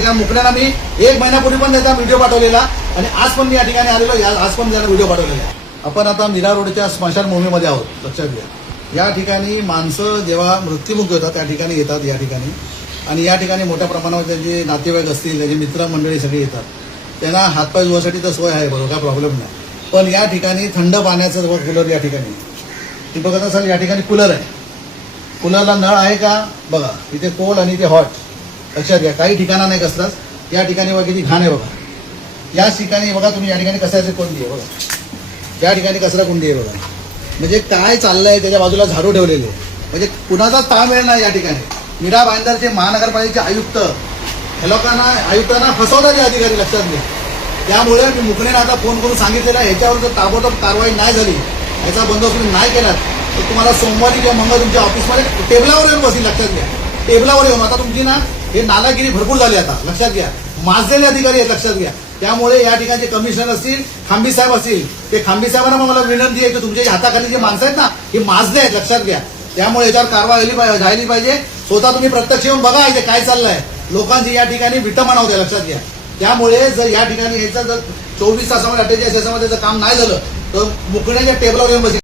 ठिकाणी मुकण्याला मी 1 महिन्यापूर्वी पण त्याचा व्हिडिओ पाठवलेला आणि आज पण मी या ठिकाणी आलेलो, आज पण त्याला व्हिडिओ पाठवलेला आहे. आपण आता मीरा रोडच्या स्मशानभूमीमध्ये आहोत. लक्षात घ्या, या ठिकाणी माणसं जेव्हा मृत्युमुखी होतात त्या ठिकाणी येतात या ठिकाणी, आणि या ठिकाणी मोठ्या प्रमाणावर त्यांचे नातेवाईक असतील, त्यांचे मित्रमंडळी सगळे येतात. त्यांना हातपाय धुवासाठी तर सोय आहे, बरोबर, काय प्रॉब्लेम नाही. पण या ठिकाणी थंड पाण्याचं कूलर या ठिकाणी ती बघत असाल, या ठिकाणी कूलर आहे. कूलरला नळ आहे का बघा, इथे कोल्ड आणि इथे हॉट. लक्षात घ्या, काही ठिकाणा नाही कसलाच. या ठिकाणी बघा किती घाण आहे बघा. या ठिकाणी बघा तुम्ही, या ठिकाणी कचऱ्याची कोंडी आहे बघा, या ठिकाणी कचरा कुंडी आहे बघा. म्हणजे काय चाललंय, त्याच्या बाजूला झाडू ठेवलेले, म्हणजे कुणाचाच ताळमेळ नाही या ठिकाणी. मीरा भाईंदरचे महानगरपालिकेचे आयुक्त हे लोकांना, आयुक्तांना फसवतात हे अधिकारी. लक्षात घ्या. त्यामुळे मी मुकणेला आता फोन करून सांगितलेलं आहे, ह्याच्यावर जर ताबडतोब कारवाई नाही झाली, ह्याचा बंदोबस्त नाही केला तर तुम्हाला सोमवारी किंवा मंगळवारी तुमच्या ऑफिसमध्ये टेबलावर येऊन बसेल. लक्षात घ्या, टेबलावर येऊन. आता तुमची ना हे नालागिरी भरपूर झाली आता. लक्षात घ्या, माजलेले अधिकारी आहेत. लक्षात घ्या. त्यामुळे या ठिकाणचे कमिशनर असतील, खांबी साहेब असतील, ते खांबी साहेबांना मला विनंती आहे की तुमच्या हाताखाली जे माणसं आहेत ना, हे माजले आहेत. लक्षात घ्या. त्यामुळे याच्यावर कारवाई झाली पाहिजे. स्वतः तुम्ही प्रत्यक्ष येऊन बघा इथे काय चाललंय. लोकांची या ठिकाणी विटंबना होते. लक्षात घ्या. त्यामुळे जर या ठिकाणी याचं जर 24 तासामध्ये 48 तासामध्ये जर काम नाही झालं तर मुकण्याच्या टेबलावर येऊन बसेल.